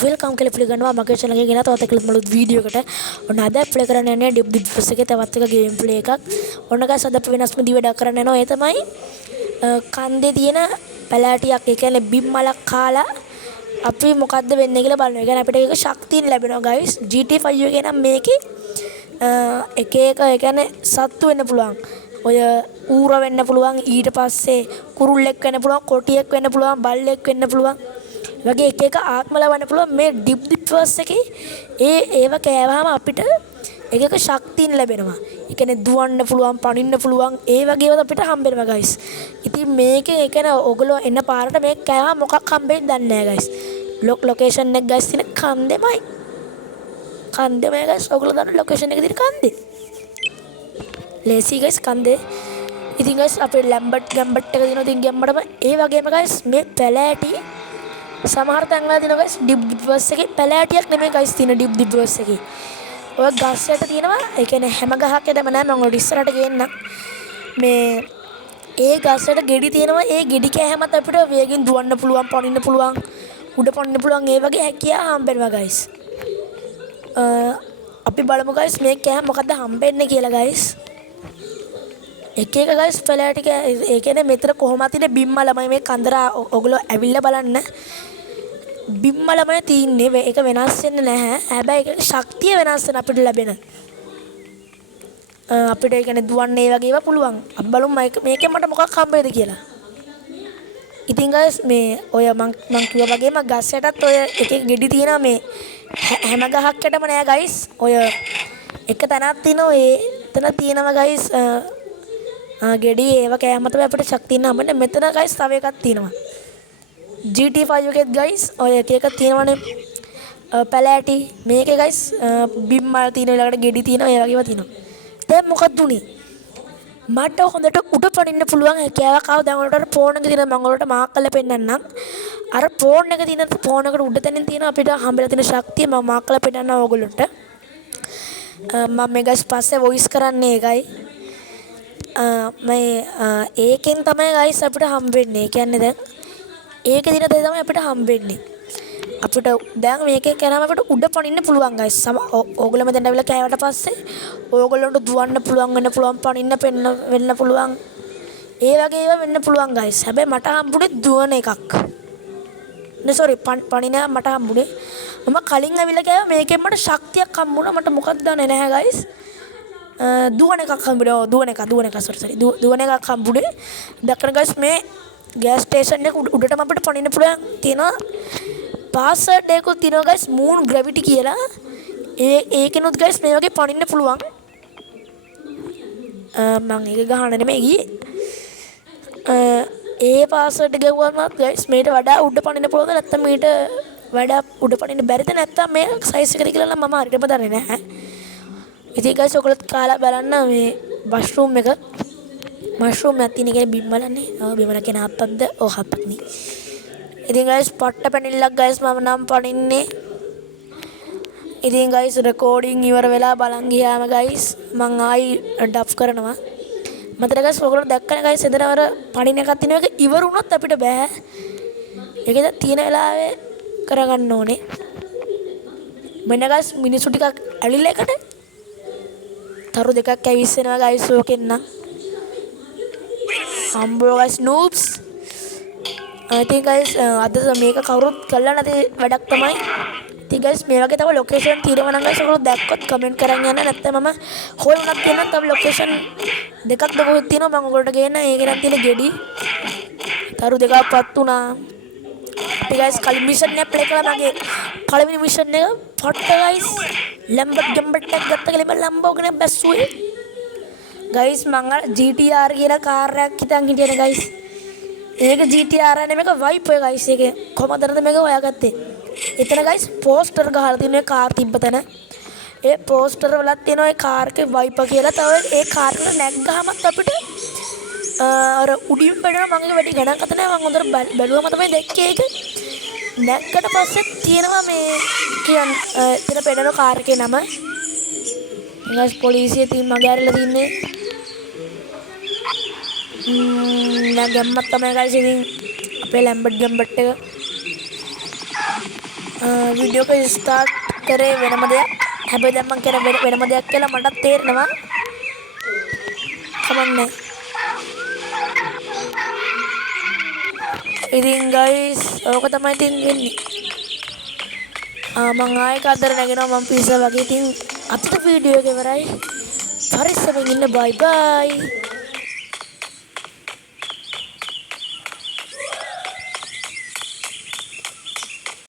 Welcome කියලා පිළිගන්නවා මගේ channel එකේ ගෙන තවත් එකලත් මලුත් වීඩියෝ එකට. ඔන්න අද ප්ලේ කරන්න යන්නේ ඩිප් ඩිප්ස් එකේ තවත් එක ගේම් ප්ලේ එකක්. ඔන්න guys අද අපි වෙනස්ම දි වැඩක් කරන්න යනවා. ඒ තමයි කන්දේ තියෙන පැලෑටියක්. ඒ කියන්නේ බිම් මලක් කාලා අපි මොකද්ද වෙන්නේ කියලා බලනවා. ඒ කියන්නේ අපිට ඒක ශක්තිය ලැබෙනවා guys. GT5 එකේ නම් මේකේ එක ඒ කියන්නේ සත්තු වෙන්න පුළුවන්. ඔය ඌර වෙන්න පුළුවන්, ඊට පස්සේ කුරුල්ලෙක් වෙන්න පුළුවන්, කොටියෙක් වෙන්න පුළුවන්, බල්ලෙක් වෙන්න පුළුවන්. වගේ එක ආත්ම ලබන්න පුළුවන් මේ ඩිප් ඩිප්ස් එකේ ඒව කෑවහම අපිට එක ශක්තිය ලැබෙනවා. ඒ කියන්නේ දුවන්න පුළුවන්, පනින්න පුළුවන්, ඒ වගේ ඒවා අපිට හම්බෙනවා guys. ඉතින් මේකේ ඒ කියන්නේ ඔයගොල්ලෝ එන්න පාරට මේක කෑවහම මොකක් හම්බෙන්නේ දන්නේ නැහැ guys. ලොකේෂන් එක guys තියෙන කන්දෙමයි. කන්දෙමයි guys. ඔයගොල්ලෝ දන්න ලොකේෂන් එක තියෙන කන්දේ. ලේසි guys කන්දේ. ඉතින් guys අපේ ලැම්බට් ගැම්බට් එක දිනන ඉතින් ගැම්බටම ඒ වගේම guys මේ පැලෑටි සමහර තැන්වල දිනවා guys ඩිප් ඩිප්ස් එකේ පැලෑටියක් නෙමෙයි guys තියෙන ඩිප් ඩිප්ස් එකේ. ඔය ගස් යට තියෙනවා. ඒ කියන්නේ හැම ගහක් යටම නෑ මම ඔය ඉස්සරහට ගේන්නම්. මේ ඒ ගස් යට ගෙඩි තියෙනවා. ඒ ගෙඩි කෑමත් අපිට වේගෙන් දුවන්න පුළුවන්, පනින්න පුළුවන්, උඩ පනින්න පුළුවන් ඒ වගේ හැකියාව හම්බෙනවා guys. අපි බලමු guys මේ කෑම මොකද්ද හම්බෙන්නේ කියලා guys. එක guys පැලෑටි ඒ කියන්නේ මෙතන කොහොමද තියෙන්නේ බිම්ම ළමයි මේ කන්දර ඔගොල්ලෝ ඇවිල්ලා බලන්න. බිම්ම ළමයි තින්නේ ඒක වෙනස් වෙන්නේ නැහැ. හැබැයි ඒක ශක්තිය වෙනස් වෙන අපිට ලැබෙන. අපිට ඒ කියන්නේ දුවන්න ඒ වගේ ඒවා පුළුවන්. අපි බලමු මේකෙන් මට මොකක් හම්බෙයිද කියලා. ඉතින් guys මේ ඔය මං කිව්වා වගේම ගස් යටත් ඔය එක ගෙඩි තියෙනවා මේ හැම ගහක් යටම නෑ guys. ඔය එක තැනක් තියෙනවා ඒ එතන තියෙනවා guys ගෙඩි ඒව කෑම තමයි අපිට ශක්තිය නම්බන්නේ. මෙතන guys තව එකක් තියෙනවා. GT5 එකෙත් guys ඔය එක තියෙනවනේ පැලෑටි. මේකේ guys බිම් මල් තියෙන ඊළඟට ගෙඩි තියෙනවා ඒ වගේම තියෙනවා. දැන් මොකක්ද උනේ? මට හොඳට උඩ පනින්න පුළුවන් හැකියාවක් ආව. දැන් වලට ෆෝන් එක තියෙන මම වලට මාක් කරලා පෙන්නන්නම්. අර ෆෝන් එක තියෙන ෆෝන් එකට උඩ තැනින් තියෙන අපිට හම්බෙලා තියෙන ශක්තිය මම මාක් කරලා පෙන්නන්නම් ඕගොල්ලන්ට. මම මේ guys පස්සේ වොයිස් කරන්නේ ඒකයි. ඒකෙන් තමයි guys අපිට හම්බෙන්නේ. ඒ කියන්නේ දැන් ඒකේ දින දේ තමයි අපිට හම්බෙන්නේ. අපිට දැන් මේකේ කරාම අපිට උඩ පනින්න පුළුවන් guys. ඕගොල්ලෝ මෙතන ඇවිල්ලා කෑවට පස්සේ ඕගොල්ලන්ට දුවන්න පුළුවන් වෙන්න පුළුවන්, පනින්න වෙන්න පුළුවන්. ඒ වගේ ඒවා වෙන්න පුළුවන් guys. හැබැයි මට හම්බුනේ දුවන එකක්. sorry පනින මට හම්බුනේ. මම කලින් ඇවිල්ලා කෑවා මේකෙන් මට ශක්තියක් හම්බුණා. මට මොකක්ද දන්නේ නැහැ guys. දුවන එකක් හම්බුනේ. දුවන එක sorry දුවන එකක් හම්බුනේ. දැක්කන guys මේ ගෑස් ස්ටේෂන් එක උඩටම අපිට පනින්න පුළුවන් තියෙනවා. පාස්වර්ඩ් එකකුත් තියෙනවා guys මූන් ග්‍රැවිටි කියලා. ඒකෙනුත් guys මේ වගේ පනින්න පුළුවන්. මම ඒක ගහන්න නෙමෙයි ගියේ. ඒ පාස්වර්ඩ් එක ගවුවම guys මේට වඩා උඩ පනින්න පුළුවන්ද නැත්නම් මේට වඩා උඩ පනින්න බැරිද නැත්නම් මේ සයිස් එකද කියලා නම් මම හරියටම දන්නේ නැහැ. ඉතින් guys ඔයගොල්ලොත් කාලා බලන්න මේ මෂ්රූම් එක. මෂ්රූම් එකක් තියෙන කියන්නේ බිම් බලන්නේ. බිමල කියන හප්පක්ද? ඔව් හප්පක් නේ. ඉතින් guys පට්ට පැනිල්ලක් guys මම නම් පනින්නේ. ඉතින් guys රෙකෝඩින් ඉවර වෙලා බලන් ගියාම guys මං ආයි ඩබ් කරනවා. මතක guys ඔයගොල්ලෝ දැක්කනේ guys එතන අර පනින එකක් තියෙන එක ඉවර වුණොත් අපිට බෑ. ඒකද තියෙන වෙලාවේ කරගන්න ඕනේ. මෙන්න guys මිනිස්සු ටිකක් ඇලිලා එකට තරු දෙකක් ඇවිස්සෙනවා guys ඕකෙන් නම්. හම්බෝ guys noobs. I think guys අද මේක කවුරුත් කළා නැති වැඩක් තමයි. ඉතින් guys මේ වගේ තව ලොකේෂන් තියෙනවා නම් guys ඔයගොල්ලෝ දැක්කොත් කමෙන්ට් කරන් යන්න. නැත්නම් මම හොල් උනක් කියනවා තව ලොකේෂන් දෙකක් දෙකක් තියෙනවා මම ඔයගොල්ලන්ට ගේන්න. ඒකේ නම් තියෙන ගෙඩි තරු දෙකක්පත් උනා. අපි guys කලින් මිෂන් එක ප්ලේ කළා. මගේ පළවෙනි මිෂන් එක පොට්ට guys ලැම්බට් ගැම්බට් එකක් ගත්ත කියලා මම ලම්බෝගිනේ බැස්සුවේ. guys මං අර GTR කියලා කාර් එකක් හිතන් හිටියනේ guys. ඒක GTR නෙමෙයි මේක වයිප් එක guys. ඒක කොහමදද මේක හොයාගත්තේ? එතන guys පෝස්ටර් ගහලා තියෙන කාර් තිබ්බ තැන. ඒ පෝස්ටර් වලත් තියෙනවා ඒ කාර් එකේ වයිප් කියලා. තව ඒ කාර් එක නැග්ගහමත් අපිට අර උඩින් බැලුවා මම ඒක වැඩි ගණන් ගත නැහැ. මම හොඳට බැලුවම තමයි දැක්කේ ඒක. නැග්ගට පස්සේ තියෙනවා මේ කියන්නේ එතන පෙන්නන කාර් එකේ නම. guys පොලිසිය තින් මගේ ඇරලා තින්නේ. දැන් ගැම්මක් තමයි guys ඉතින් අපේ ලැම්බට් ගැම්බට් එක වීඩියෝ එක ස්ටාර්ට් කරේ වෙනම දෙයක්. හැබැයි දැන් මම කියන වෙනම දෙයක් කියලා මටත් තේරෙනවා. කමන්නේ. ඉතින් guys ඕක තමයි ඉතින් වෙන්නේ. මම ආයෙ කතර නැගෙනවා මම පිස්සා වගේ. ඉතින් අතට වීඩියෝ එක ඉවරයි. පරිස්සමෙන් ඉන්න. බයි බයි.